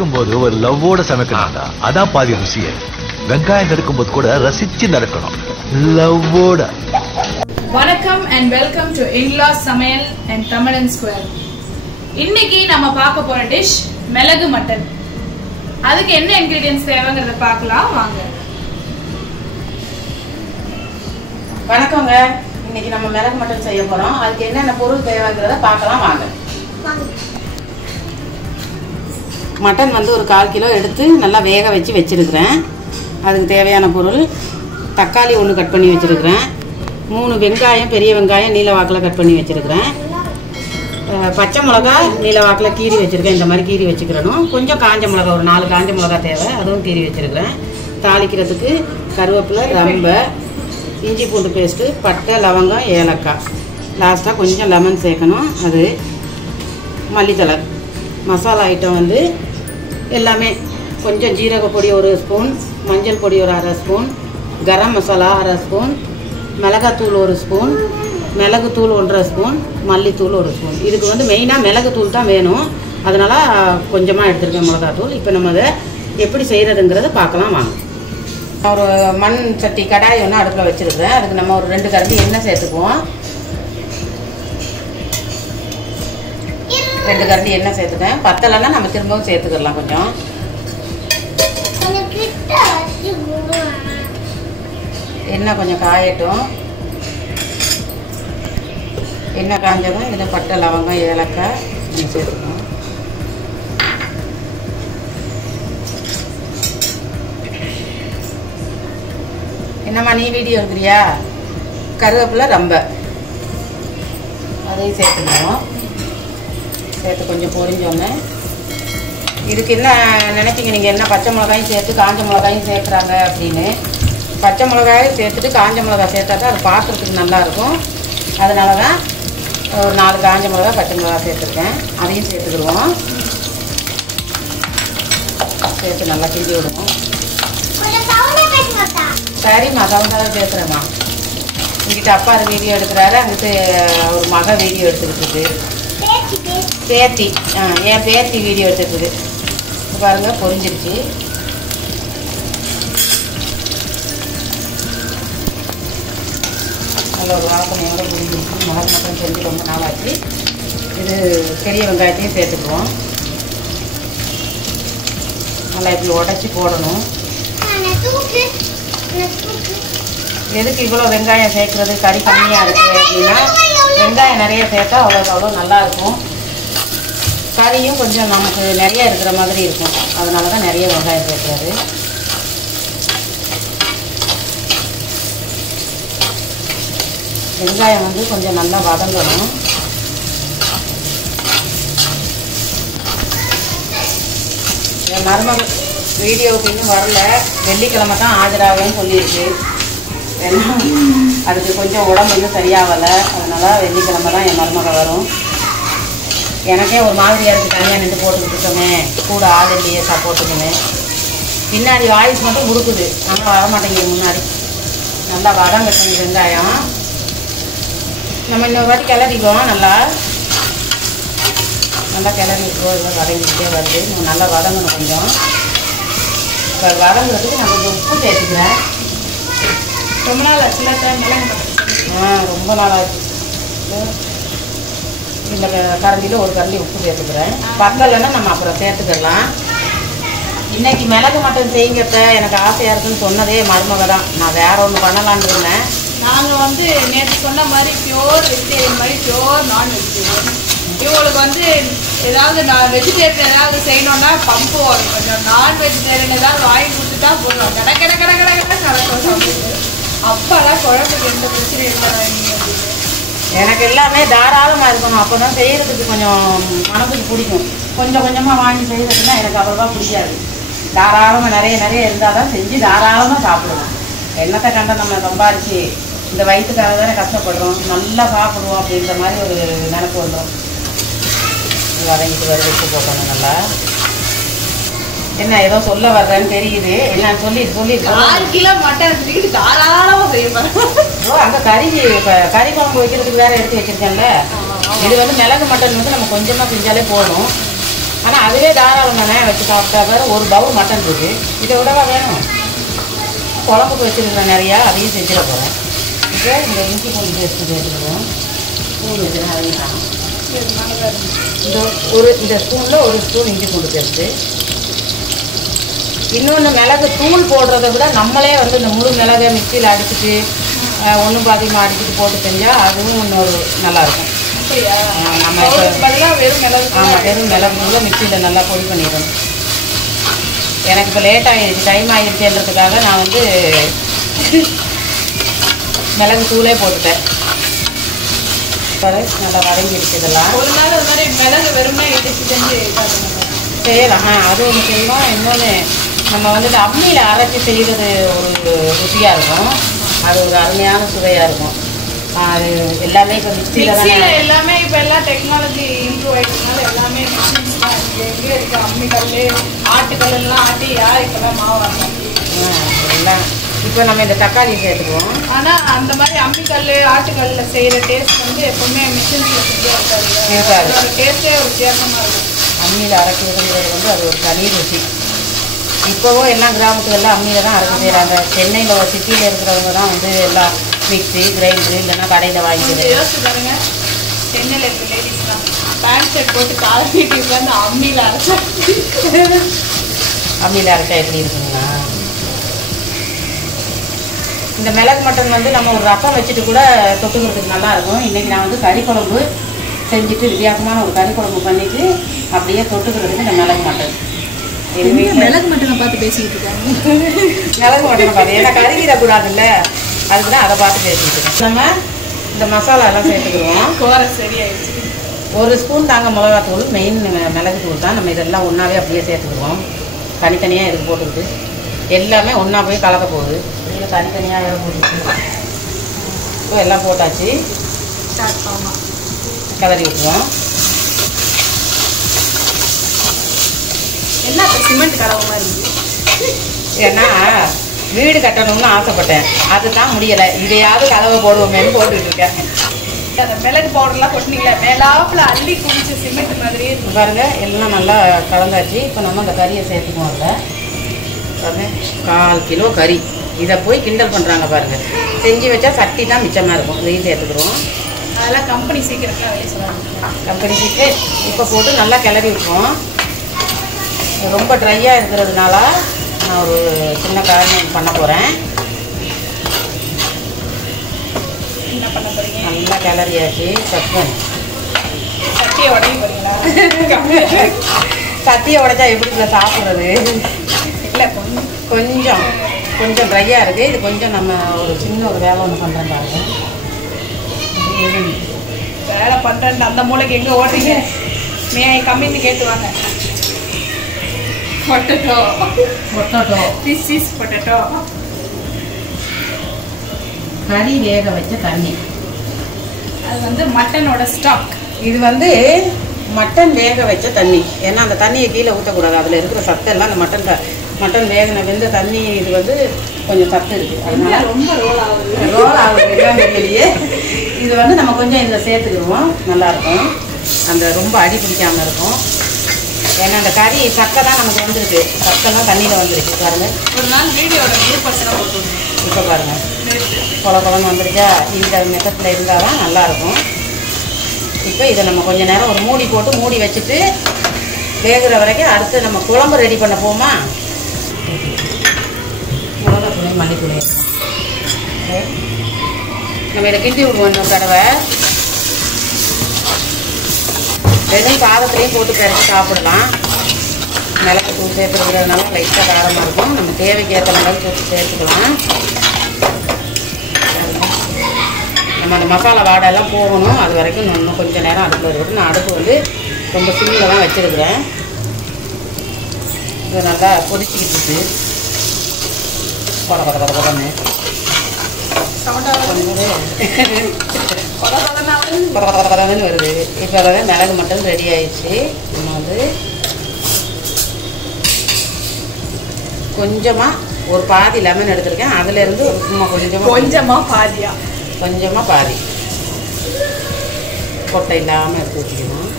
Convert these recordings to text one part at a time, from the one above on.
சமைக்கும் போது ஒரு லவ்வோட சமைக்கணும்டா. அதான் பாதி ருசியே. வெங்காயம் நறுக்கும் போது கூட ரசிச்சு நடக்கணும், லவ்வோட. வணக்கம் and welcome to In-Laws சமையல் and Tamil Square. இன்னைக்கு நம்ம பார்க்க போற டிஷ் மிளகு மட்டன். அதுக்கு என்ன இன்கிரிடியன்ஸ் தேவைங்கறத பார்க்கலாம் வாங்க. வணக்கங்க. இன்னைக்கு நம்ம மிளகு மட்டன் செய்ய போறோம். அதுக்கு என்னென்ன பொருள் தேவைங்கறத பார்க்கலாம் வாங்க. மட்டன் வந்து ஒரு 1/4 கிலோ எடுத்து நல்லா வேக வச்சு வச்சிருக்கிறேன். அதுக்கு தேவையான பொருள் தக்காளி 1 கட் பண்ணி வச்சிருக்கிறேன். 3 வெங்காயம், பெரிய வெங்காயம் நீல வாக்கில் கட் பண்ணி வச்சிருக்கிறேன். பச்சை மிளகா நீல வாக்கில் கீரி வச்சுருக்கேன். இந்த மாதிரி கீரி வச்சுக்கிறணும். கொஞ்சம் காஞ்ச மிளகா, ஒரு 4 காஞ்ச மிளகா தேவை, அதுவும் கீரி வச்சுருக்கிறேன். தாளிக்கிறதுக்கு கருவேப்பிலை, ரம்பை, இஞ்சி பூண்டு பேஸ்ட்டு, பட்டை, லவங்கம், ஏலக்காய், லாஸ்ட்டாக கொஞ்சம் லெமன் சேர்க்கணும். அது மல்லித்தலை. மசாலா ஐட்டம் வந்து எல்லாமே கொஞ்சம் ஜீரக பொடி 1 ஸ்பூன், மஞ்சள் பொடி ஒரு 1/2 ஸ்பூன், கரம் மசாலா 1/2 ஸ்பூன், மிளகாத்தூள் 1 ஸ்பூன், மிளகுத்தூள் 1/2 ஸ்பூன், மல்லித்தூள் 1 ஸ்பூன். இதுக்கு வந்து மெயினாக மிளகுத்தூள் தான் வேணும், அதனால் கொஞ்சமாக எடுத்துருக்கேன் மிளகாத்தூள். இப்போ நம்ம அதை எப்படி செய்கிறதுங்கிறத பார்க்கலாம் வாங்க. ஒரு மண் சட்டி கடாய் ஒன்று அடுப்பில் வச்சுருக்கிறேன். அதுக்கு நம்ம ஒரு 2 கரண்டி எண்ணெய் சேர்த்துக்குவோம். 2 கரண்டி எண்ணெய் சேர்த்துட்டேன். பத்தலைன்னா நம்ம திரும்பவும் சேர்த்துக்கலாம். கொஞ்சம் எண்ணெய் கொஞ்சம் காயட்டும். எண்ணெய் காஞ்சதும் இதில் பட்டை, லவங்கம், ஏலக்காய் நம்ம சேர்த்துக்கணும். என்னம்மா நீ வீடியோ எடுக்கிறியா? கருவேப்பிலை, ரம்பை அதையும் சேர்த்துக்கணும். சேர்த்து கொஞ்சம் பொரிஞ்சோன்னே இதுக்கு என்ன நினைச்சிங்க நீங்கள், என்ன பச்சை மிளகாயும் சேர்த்து காஞ்ச மிளகாயும் சேர்க்குறாங்க அப்படின்னு. பச்சை மிளகாயும் சேர்த்துட்டு காஞ்ச மிளகாய் சேர்த்தா தான் அது பார்க்குறதுக்கு நல்லாயிருக்கும். அதனால தான் ஒரு 4 காஞ்ச மிளகா, பச்சை மிளகாய் சேர்த்துருக்கேன். அதையும் சேர்த்துக்கிடுவோம். சேர்த்து நல்லா கிண்டி விடுவோம். சரிம்மா, சவுண்டாக பேசுகிறேம்மா. இங்கிட்ட அப்பா வீடியோ எடுக்கிறாரு, அங்கிட்டு ஒரு மக வீடியோ எடுத்துக்கிட்டு பேத்தி, என் பேத்தி வீடியோ எடுத்துருக்குது. பாருங்க பொரிஞ்சிருச்சு. நல்ல ஒரு வாசனையோட பொரிஞ்சிருச்சு. மிளகு மட்டன் செஞ்சு ரொம்ப நாளாச்சு. இது பெரிய வெங்காயத்தையும் சேர்த்துக்குவோம். நல்லா இப்படி உடச்சி போடணும். எதுக்கு இவ்வளோ வெங்காயம் சேர்க்குறது? கறி கம்மியாக இருக்குது அப்படின்னா வெங்காயம் நிறைய சேர்த்தா அவ்வளோ நல்லாயிருக்கும். கறியும் கொஞ்சம் நமக்கு நிறைய இருக்கிற மாதிரி இருக்கும். அதனால தான் நிறைய வெங்காயம் சேர்க்குறது. வெங்காயம் வந்து கொஞ்சம் நல்லா வதங்கணும். என் மருமகள் வீடியோவுக்கு இன்னும் வரல. வெள்ளிக்கிழமை தான் ஆஜராகுன்னு சொல்லியிருக்கு. அதுக்கு கொஞ்சம் உடம்பு இன்னும் சரியாகலை. அதனால் வெள்ளிக்கிழமை தான் என் மருமகள் வரும். எனக்கே ஒரு மாதிரியாக இருக்குது, தனியாக நின்று போட்டுக்கிட்டு இருக்கோமே, கூட ஆள் இல்லையே சப்போர்ட்டுக்குன்னு. பின்னாடி வாய்ஸ் மட்டும் கொடுக்குது, ஆனால் வரமாட்டேங்குது முன்னாடி. நல்லா வதங்கட்டும் வெங்காயம். நம்ம இன்னொரு வாட்டி கிளறிக்குவோம். நல்லா கிளறி விட்டுருவோம். இதில் வதங்கிக்கிட்டே வருது. நம்ம நல்லா வதங்கணும் கொஞ்சம். இப்போ வதங்குறதுக்கு நான் கொஞ்சம் உப்பு சேர்த்துக்கிறேன். ரொம்ப நாள் ஆச்சுல ரொம்ப நாள் ஆச்சு. இந்த கரண்டியில் ஒரு கரண்டி உப்பு சேர்த்துக்கிறேன். பத்தலைன்னா நம்ம அப்புறம் சேர்த்துக்கலாம். இன்றைக்கி மிளகு மட்டன் செய்யுங்கத்த எனக்கு ஆசையாக இருக்குன்னு சொன்னதே மருமக தான். நான் வேற ஒன்று பண்ணலான்னு இருந்தேன். நாங்கள் வந்து நேற்று சொன்ன மாதிரி பியோர் வெஜிடேரியன் மாதிரி பியோர் நான் வெஜிடேரியன். இவங்களுக்கு வந்து ஏதாவது நான் வெஜிடேரியன் ஏதாவது செய்யணுன்னா பம்பு வரும். கொஞ்சம் நான் வெஜிடேரியன் ஏதாவது வாங்கி கொடுத்துட்டா போடுவோம். கடை நடக்கும். அப்பெல்லாம் குழம்புக்கு எந்த பிரச்சனையும் இல்லை. எனக்கு எல்லாமே தாராளமாக இருக்கணும். அப்போ தான் செய்கிறதுக்கு கொஞ்சம் மனதுக்கு பிடிக்கும். கொஞ்சம் கொஞ்சமாக வாங்கி செய்கிறதுனா எனக்கு அவ்வளோவா பிடிக்காது. தாராளமாக நிறைய இருந்தால் தான் செஞ்சு தாராளமாக சாப்பிடுவோம். என்னத்தை கண்ட நம்ம சம்பாரிச்சு இந்த வயிற்றுக்காக தானே கஷ்டப்படுறோம். நல்லா சாப்பிடுவோம் அப்படின்ற மாதிரி ஒரு நினைப்பு வந்துடும். வதங்கிட்டு வச்சு போக்கணும் நல்லா. என்ன ஏதோ சொல்ல வர்றேன்னு தெரியுது. என்ன சொல்லி 4 கிலோ மட்டன் தாராளமாக செய்யப்பேன். அங்கே கறி குழம்பு வைக்கிறதுக்கு வேற எடுத்து வச்சிருக்கேன்ல. இது வந்து மிளகு மட்டன் வந்து நம்ம கொஞ்சமாக செஞ்சாலே போதும். ஆனால் அதுவே தாராளம் தானே வச்சு சாப்பிட்டா வேறு. ஒரு பவுல் மட்டன் இருக்குது, இதை விடவா வேணும்? குழம்புக்கு வச்சுருக்கிறேன் நிறையா, அதையும் செஞ்சிட போகிறேன். இப்போ இந்த இஞ்சி பூண்டு பேஸ்ட்டு சேர்த்துக்கிறோம். ஸ்பூன் வச்சுருக்கேன், அதையும் காணும். இந்த ஸ்பூனில் ஒரு ஸ்பூன் இஞ்சி பூண்டு பேஸ்ட்டு. இன்னொன்று மிளகு தூள் போடுறத விட நம்மளே வந்து இந்த முழு மிளகை மிக்சியில் அடிச்சுட்டு ஒன்றும் பாதியமாக அடிச்சுட்டு போட்டு செஞ்சால் அதுவும் இன்னொரு நல்லாயிருக்கும். நம்ம வெறும் மிளகுல மிக்சியில் நல்லா பொடி பண்ணிடணும். எனக்கு இப்போ லேட் ஆகிடுச்சு, டைம் ஆகிடுச்சுன்றதுக்காக நான் வந்து மிளகு தூளே போட்டுட்டேன். நல்லா வதங்கிடுச்சு. இதெல்லாம் ஒரு நாள் அது மாதிரி மிளகு வெறுமே இடிச்சு செஞ்சு செய்யலாம். அது ஒன்று செய்யலாம். இன்னொன்று நம்ம வந்துட்டு அம்மியில் அரைச்சி செய்கிறது ஒரு ருசியாக இருக்கும். அது ஒரு அருமையான சுவையாக இருக்கும். அது எல்லாமே இப்போ மிக்சியில் தானே. எல்லாமே இப்போ எல்லாம் டெக்னாலஜி இம்ப்ரூவ் ஆகிட்டதுனால எல்லாமே மிஷின்ஸ் தான் இருக்குது. எங்கேயும் இருக்குது அம்மிக்கல் ஆட்டுக்கல் எல்லாம் ஆட்டி யார் இப்போல்லாம் மாவாங்க எல்லாம். இப்போ நம்ம இந்த தக்காளி சேர்த்துக்குவோம். ஆனால் அந்த மாதிரி அம்மிக்கல் ஆட்டுக்கல்லில் செய்கிற டேஸ்ட் வந்து எப்பவுமே மிஷின்ஸில் செஞ்சு இருக்காது. அதோட டேஸ்ட்டே ஒரு வித்தியாசமாக இருக்கும். அம்மியில் அரைக்கிறதுங்கிறது வந்து அது ஒரு தனி ருசி. இப்போவும் எல்லாம் கிராமத்துக்கெல்லாம் அம்மியில் தான் அரைச்சி செய்கிறாங்க. சென்னையில் ஒரு சிட்டியில் இருக்கிறவங்க தான் வந்து எல்லாம் மிக்ஸி கிரைண்டரு இல்லைன்னா கடையில் வாங்கிக்கிறது. யோசிச்சு பாருங்க, சென்னையில் இருக்கிற லேடிஸ்லாம் பேண்ட் ஷர்ட் போட்டு காலீட்டி உட்காந்து அம்மியில் அரைச்சா எப்படி இருக்குங்களா? இந்த மிளகு மட்டன் வந்து நம்ம ஒரு ரசம் வச்சுட்டு கூட தொட்டுக்கிறதுக்கு நல்லாயிருக்கும். இன்றைக்கி நான் வந்து கறி குழம்பு செஞ்சுட்டு வித்தியாசமான ஒரு கறி குழம்பு பண்ணிவிட்டு அப்படியே தொட்டுக்கிறதுக்கு இந்த மிளகு மட்டன். மிளகு மட்டனை பார்த்து பேசிக்கிட்டு இருக்காங்க. மிளகு மட்டனை பார்த்து, ஏன்னா கருகிடக்கூடாதுல்ல, அதுக்கு தான் அதை பார்த்து பேசிக்கிட்டு இருக்கோம். நம்ம இந்த மசாலாலாம் சேர்த்துக்குவோம். கோர சரியாயிடுச்சு. ஒரு ஸ்பூன் தாங்க மிளகாத்தூள், மெயின் மிளகு தூள் தான். நம்ம இதெல்லாம் ஒன்றாவே அப்படியே சேர்த்துக்குவோம். தனித்தனியாக இதுக்கு போட்டுக்கிட்டு எல்லாமே ஒன்றா போய் கலக்க போகுது. இதில் தனித்தனியாக வேறு போட்டுக்கிட்டு இப்போ எல்லாம் போட்டாச்சு. கிளறி விட்டுருவோம். என்ன சிமெண்ட் கலவை மாதிரி இருக்குது. ஏன்னா வீடு கட்டணும்னு ஆசைப்பட்டேன், அதுதான் முடியலை. இதையாவது கலவை போடுவோமேன்னு போட்டுக்கிட்டு இருக்கேன். அந்த மிளகு பவுடர்லாம் கொட்டினீங்களா, மேலாப்பில் அள்ளி குடிச்சு சிமெண்ட் மாதிரியே இருக்கு பாருங்க. எல்லாம் நல்லா கலந்தாச்சு. இப்போ நம்ம அந்த கறியை சேர்த்துக்குவோம். அதில் 1/4 கிலோ கறி. இதை போய் கிண்டல் பண்ணுறாங்க பாருங்கள். செஞ்சு வச்சா சட்டி தான் மிச்சமாக இருக்கும். இதையும் சேர்த்துக்குறோம். அதெல்லாம் கம்பெனி சீக்கிரத்தில் வெளியே சொல்லுவாங்க. கம்பெனி சீக்கிரம் இப்போ போட்டு நல்லா கிளறி விட்டுருவோம். ரொம்ப ட்ரையாக இருக்கிறதுனால நான் ஒரு சின்ன காரணம் பண்ண போகிறேன். என்ன பண்ண போகிறீங்க? நல்லா கிளறியாச்சு. சட்டியை உடைக்க போகிறீங்களா? சட்டியை உடைச்சா எப்படி இல்லை சாப்பிட்றது? இல்லை, கொஞ்சம் ட்ரையாக இருக்குது. இது கொஞ்சம் நம்ம ஒரு சின்ன ஒரு வேலை ஒன்று பண்ணுறேன் பாருங்க. வேலை பண்ணுறேன் அந்த மூளைக்கு எங்கே ஓடுறீங்க? கம்மின்னு கேட்டுவாங்க. Potato this is potato. கறி வேக வச்ச தண்ணி. அது வந்து மட்டனோட ஸ்டாக். இது வந்து மட்டன் வேக வச்ச தண்ணி. ஏன்னா அந்த தண்ணியை கீழே ஊற்றக்கூடாது. அதில் இருக்கிற சத்தெல்லாம் அந்த மட்டன் வேகின வெந்த தண்ணி. இது வந்து கொஞ்சம் சத்து இருக்குது, அதனால ரொம்ப ரோல் ஆகுது தெரியலையே. இது வந்து நம்ம கொஞ்சம் இதில் சேர்த்துக்கிடுவோம். நல்லாயிருக்கும். அந்த ரொம்ப அடி பிடிக்காமல் இருக்கும். ஏன்னா அந்த கறி சக்கை தான் நமக்கு வந்துருக்கு. சக்கைலாம் தண்ணியில் வந்துருக்கு பாருங்கள். ஒரு நாள் வீடியோட விருப்பம் போட்டு இப்போ பாருங்கள் குழம்பு வந்துருச்சா. இந்த மெத்தத்தில் இருந்தால் தான் நல்லாயிருக்கும். இப்போ இதை நம்ம கொஞ்சம் நேரம் ஒரு மூடி போட்டு மூடி வச்சுட்டு வேகிற வரைக்கும் அடுத்து நம்ம குழம்பு ரெடி பண்ண போமா. மிளகாத்தூளை மல்லித்தூளை நம்ம இதை கிண்டி விடுவோம். இன்னொரு தடவை வெறும் சாதத்துலேயும் போட்டு பிறகு சாப்பிடலாம். மிளகாத்தூள் சேர்த்துக்கிறதுனால லைட்டாக காரமாக இருக்கும். நம்ம தேவைக்கு ஏற்ற அளவு போட்டு சேர்த்துக்கலாம். நம்ம அந்த மசாலா வாடெல்லாம் போகணும். அது வரைக்கும் இன்னும் கொஞ்சம் நேரம் அடுப்பில் இருக்கட்டும். நான் அடுப்பு வந்து ரொம்ப சிம்மில் தான் வச்சுருக்கிறேன். இது நல்லா கொதிச்சிக்கிட்டு இருக்குது. கொடன்னு வருது. இப்போ அதாவது மிளகு மட்டும் ரெடி ஆயிடுச்சு. நம்ம வந்து கொஞ்சமாக ஒரு பாதி லெமன் எடுத்துருக்கேன். அதுலேருந்து சும்மா கொஞ்சமாக பாதி கொட்டை இல்லாமல் எடுத்து வச்சுக்கணும்.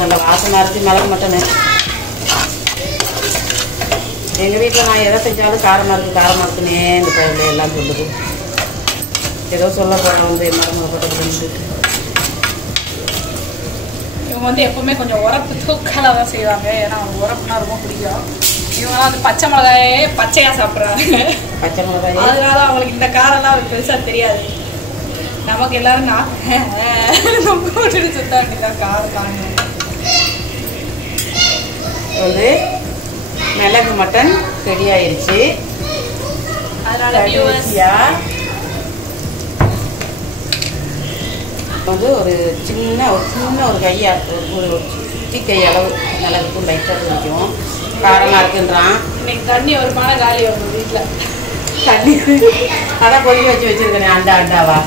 நல்ல வாசமாக இருக்குது மிளகு மட்டனு. எங்கள் வீட்டில் நான் எதை செஞ்சாலும் காரமாக இருக்குன்னே இந்த பயிரில் எல்லாம் சொல்லுது. ஏதோ சொல்ல போகிறோம் வந்து மரங்களை போட்டு. இவங்க வந்து எப்பவுமே கொஞ்சம் உரப்பு தூக்கலாக தான் செய்வாங்க. ஏன்னா அவங்க உரப்புனா ரொம்ப பிடிக்கும். இவங்கலாம் வந்து பச்சை மிளகாயே பச்சையாக சாப்பிட்றாங்க. பச்சை மிளகாய் அதனால அவங்களுக்கு இந்த காரெல்லாம் பெருசாக தெரியாது. நமக்கு எல்லாரும் நம்ம போட்டுட்டு சுத்த வேண்டியதான் காரம் காணும். வந்து மிளகு மட்டன் ரெடி ஆயிடுச்சு. அதனால வந்து ஒரு சின்ன ஒரு கையா ஒரு சுத்தி கை அளவு மிளகுக்கும் லைட்டாக வைக்கும். காரமாக இருக்குன்றான். இன்னைக்கு தண்ணி ஒரு பானை காலி அவங்க வீட்டில். தண்ணி அதான் கொதிக்க வச்சிருக்கேன். அண்டாவா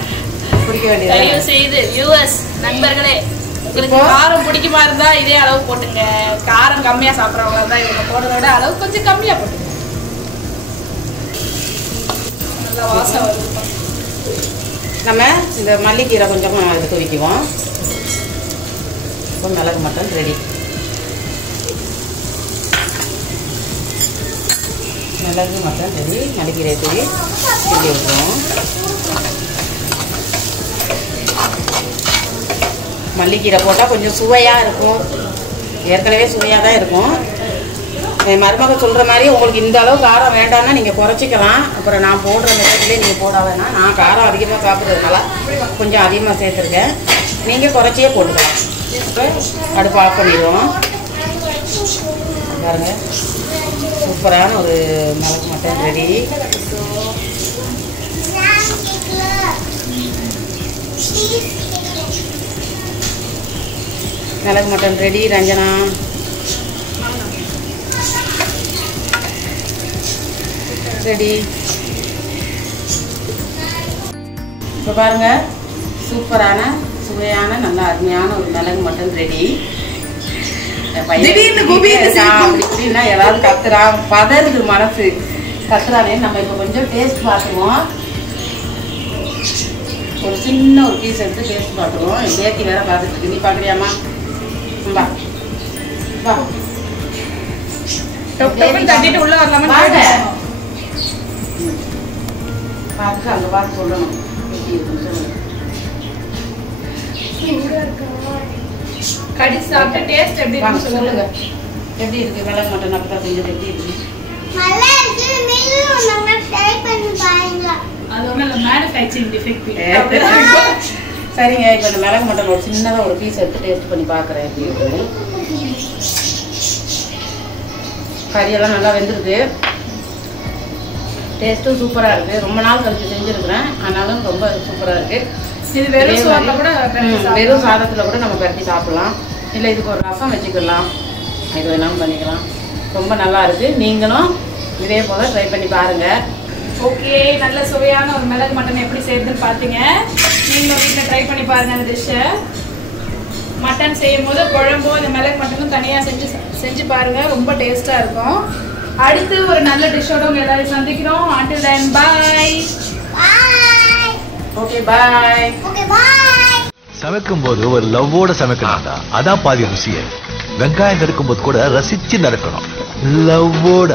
குடிக்க வேண்டியது. தயவு செய்து வியூவர்ஸ் நண்பர்களே, உங்களுக்கு காரம் பிடிக்குமா இருந்தா இதே அளவு போட்டுங்க. காரம் கம்மியா சாப்பிட்றவங்களா இருந்தா இவங்க போடுறதோட அளவு கொஞ்சம் கம்மியா போட்டுங்க. நல்லா வாசம் வருது. நம்ம இந்த மல்லிக்கீரை கொஞ்சமாக எடுத்து வைக்குவோம். இப்போ மிளகு மட்டன் ரெடி. மிளகு மட்டன் ரெடி. மல்லிக்கீரை தூவி கிண்டி விட்டுருவோம். மல்லிக்கீரை போட்டால் கொஞ்சம் சுவையாக இருக்கும். ஏற்கனவே சுவையாக தான் இருக்கும். என் மருமக சொல்கிற மாதிரி உங்களுக்கு இந்த அளவு காரம் வேண்டாம்னா நீங்கள் குறைச்சிக்கலாம். அப்புறம் நான் போடுற மெத்தட்லேயே நீங்கள் போட வேணாம். நான் காரம் அதிகமாக சாப்பிட்றதுனால கொஞ்சம் அதிகமாக சேர்த்துருக்கேன். நீங்கள் குறைச்சியே போட்டுக்கலாம். இப்போ அடுப்பு ஆஃப் பண்ணிடுவோம். பாருங்க, சூப்பரான ஒரு மிளகு மட்டன் ரெடி. மிளகு மட்டன் ரெடி. ரஞ்சனா ரெடி. இப்போ பாருங்க, சூப்பரான சுவையான நல்ல அருமையான ஒரு மிளகு மட்டன் ரெடி. அப்படின்னா ஏதாவது கத்துறா பதறுது மனசு கத்துறானே. நம்ம இப்போ கொஞ்சம் டேஸ்ட் பார்த்துருவோம். ஒரு சின்ன ஒரு பீஸ் எடுத்து டேஸ்ட் பார்த்துருவோம். பேத்தி வேற பார்த்துட்டு இருக்கு. நீ பார்க்குறியாம்மா? வா வா தட்டிட்டு உள்ள வரலாமா? பார்த்துட்டு அங்கே பார்த்து சொல்லணும். கடிச்சு சாப்பிட்டு டேஸ்ட் எப்படி இருக்கு சொல்லுங்க. எப்படி இருக்கு மிளகு மட்டன்? அப்பதான் கொஞ்சம் எப்படி இருக்கு? அது ஒன்றும் மேனுஃபேக்சரிங் டிஃபெக்ட். சரிங்க, இப்போ இந்த மிளகு மட்டன் ஒரு சின்னதாக ஒரு பீஸ் எடுத்து டேஸ்ட் பண்ணி பார்க்குறேன். எப்படி இருக்கு? கறியெல்லாம் நல்லா வெந்திருக்கு. டேஸ்ட்டும் சூப்பராக இருக்குது. ரொம்ப நாள் கழிச்சு செஞ்சுருக்குறேன். ஆனாலும் ரொம்ப சூப்பராக இருக்குது. இது வெறும் சாதத்தில் கூட நம்ம பரட்டி சாப்பிடலாம். இல்லை இதுக்கு ஒரு ரசம் வச்சுக்கலாம். இது வேணாலும் பண்ணிக்கலாம். ரொம்ப நல்லா இருக்குது. நீங்களும் இதே போல் ட்ரை பண்ணி பாருங்கள். ஓகே, நல்ல சுவையான ஒரு மிளகு மட்டன் எப்படி செய்யுதுன்னு பார்த்தீங்க. நீங்களும் வீட்டில் ட்ரை பண்ணி பாருங்கள். அந்த டிஷ்ஷை மட்டன் செய்யும் போது குழம்பும் இந்த மிளகு மட்டனும் தனியாக செஞ்சு பாருங்கள். ரொம்ப டேஸ்ட்டாக இருக்கும். அடுத்து ஒரு நல்ல டிஷ்ஷோட உங்க எல்லாரையும் சந்திக்கிறோம். until then bye. Okay bye. சமைக்கும் போது ஒரு லவ்வோட சமைக்கணும்டா. அதான் பாதி ருசியே. வெங்காயம் நறுக்கும் போது கூட ரசிச்சு நறுக்கணும். லவ்வோட.